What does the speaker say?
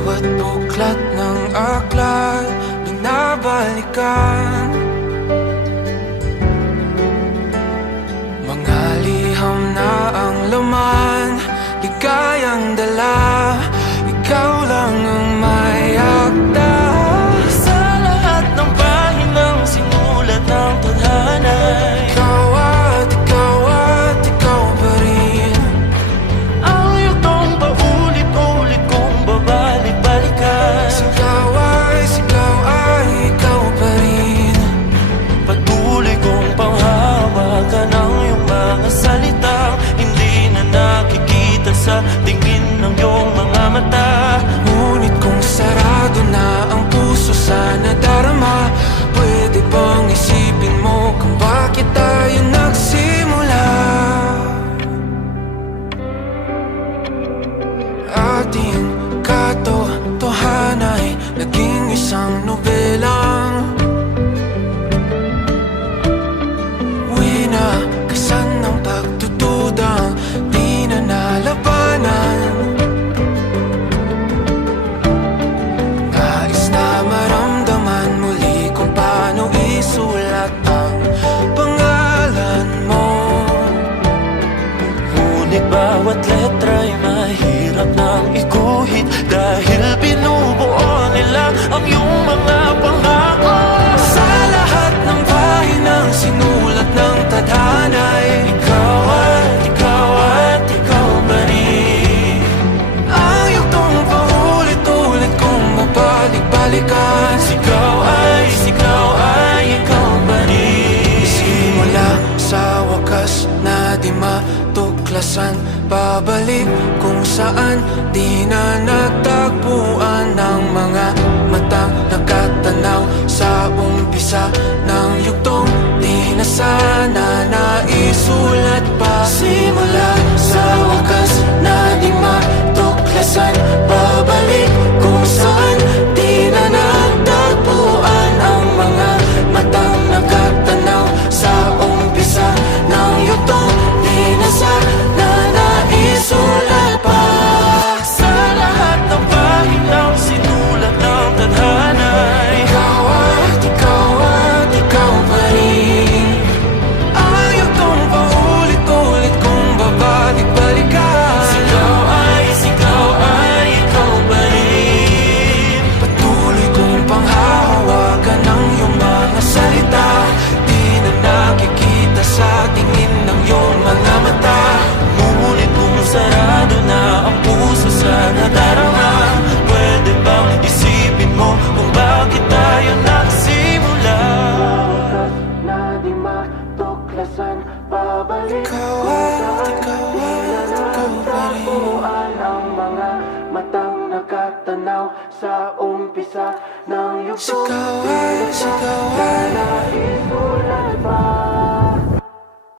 Bawat buklat ng aklat binabalikan, mga liham na ang laman, ligayang dala, ikaw lang ang may akda. Sa lahat ng pahinang sinulat ng tadhana, Ikaw at ikaw pa rin. ang yugtong paulit-ulit kong babalik-balikan. Sigaw ay ikaw pa rin. Patuloy kong panghawakan ang iyong mga salitang hindi na nakikita sa tingin ng iyong mga mata. Ngunit kung sarado na ang puso sa nadarama, pwede bang isipin mo kung bakit tayo nagsimula? Ating katotohanan ay naging isang nobelang winakasan ng pagdududang di na nalabanan. Nais na maramdaman muli kung paano isulat ang pangalan mo. Ngunit bawat letra'y mahirap nang iguhit dahil binubuo nila ang iyong mga pangako. Sa lahat ng pahinang sinulat ng tadhana ay Ikaw at ikaw pa rin. ang yugtong paulit-ulit kong mabalik-balikan. Sigaw ay ikaw pa rin. Simula sa wakas na di matuklasan, babalik kung saan di na natagpuan ng mga matang nakatanaw sa umpisa ng yugtong di na sana naisulat pa. Simula sa wakas na di matuklasan, babalik kung saan di na natagpuan ang mga matang nakatanaw sa umpisa ng yugtong di na sana naisulat pa. Sa lahat ng pahinang sinulat ng tadhana, Ikaw at ikaw pa rin. Ang yugtong paulit-ulit kong babalik-balikan. Sigaw ay ikaw pa rin. Patuloy kong panghahawakan ang iyong mga salita, di na nakikita sa tingin ng iyong mga mata. Ngunit kung sarado na ang puso sa nadarama, pwede bang isipin mo kung bakit tayo nagsimula? Na di matuklasan, babalik ikaw at ikaw pa rin. Ang mga matang nakatanaw sa umpisa ng yugtong. Sigaw ay